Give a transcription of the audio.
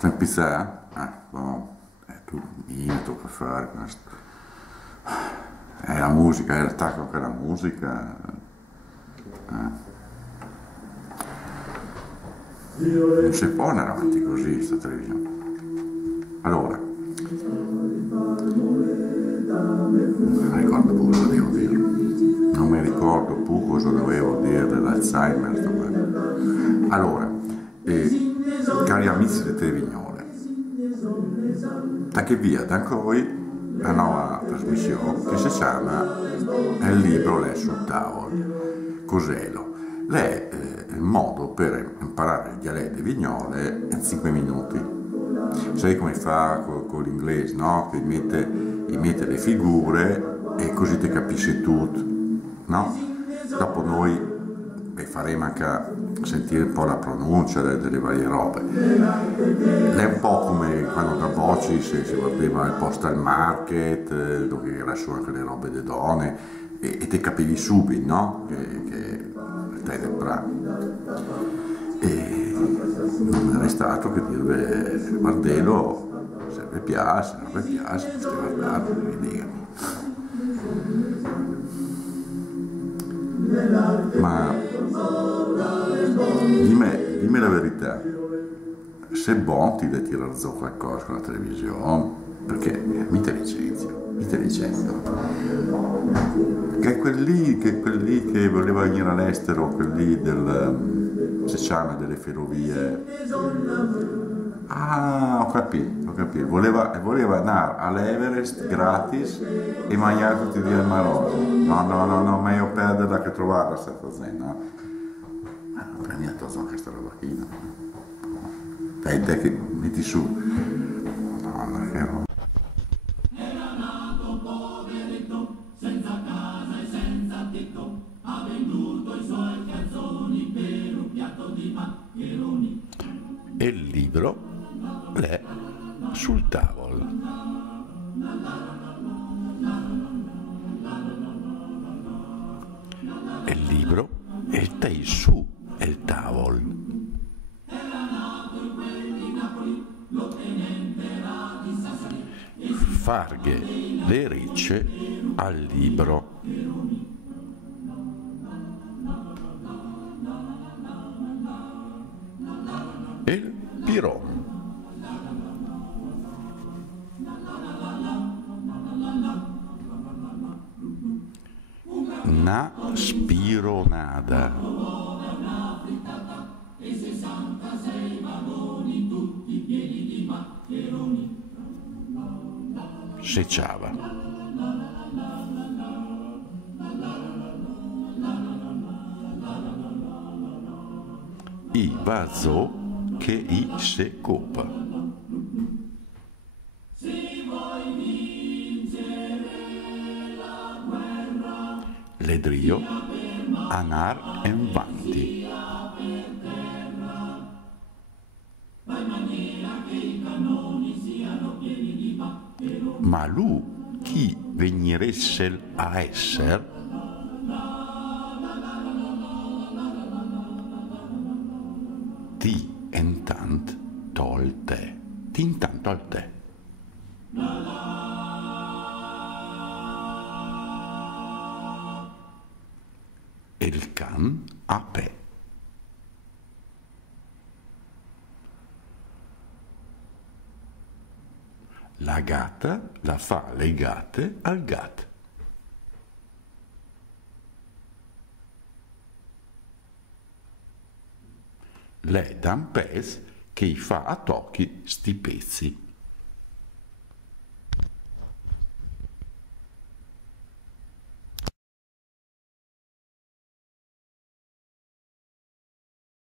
Tem pizza? Bom, tu mi tocca fare questo. È la musica, è l'attacco anche alla musica. Non si può andare avanti così, sta televisione. Allora, non mi ricordo più cosa devo dire. Non mi ricordo più cosa dovevo dire dell'Alzheimer. Allora, cari amici di Trevignole, da che via, da voi la nuova trasmissione che si chiama Il libro lei sul tavolo. Cos'è? Lei è il modo per imparare il dialetto di Vignole in 5 minuti. Sai come fa con l'inglese, no? Che mette le figure e così ti capisci tutto, no? Dopo noi faremo anche sentire un po' la pronuncia delle varie robe. È un po' come quando da Bocci si guardava il postal market, dove era su anche le robe delle donne, e te capivi subito, no? Che stai del bravo. E non mi resta altro che dire, guardelo, se vi piace, non vi piace, potete guardarlo, mi digami. Ma dimmi la verità, se buon ti deve tirare giù qualcosa con la televisione, perché mi te licenzio. Che quelli che voleva venire all'estero, quelli si chiama delle ferrovie. Ah, ho capito. Voleva andare all'Everest gratis e mangiare tutti i giorni il Marocco. No, meglio perderla che trovarla sta facendo, no? Prendi a togliere anche questa roba qui, no? Dai, te che metti su. Madonna, che roba. Era nato poveretto, senza casa e senza tetto, ha venduto i suoi calzoni per un piatto di maccheroni. E il libro è sul tavolo. E il libro è su il tavolo. Farghe le ricce al libro. E il Piron. Una spironada. E 66 vagoni tutti pieni di maccheroni. Secciava. I vazò che i se copa. Se vuoi vincere la guerra, Ledrio anar en vanti. fai maniera che i cannoni siano pieni di maccheroni. Ma lui, chi veniresse a essere, ti intant tolte. Ti intant tolte. E il can a pe. La gatta la fa le gatte al gatto. Lei da un pez che gli fa a tocchi sti pezzi.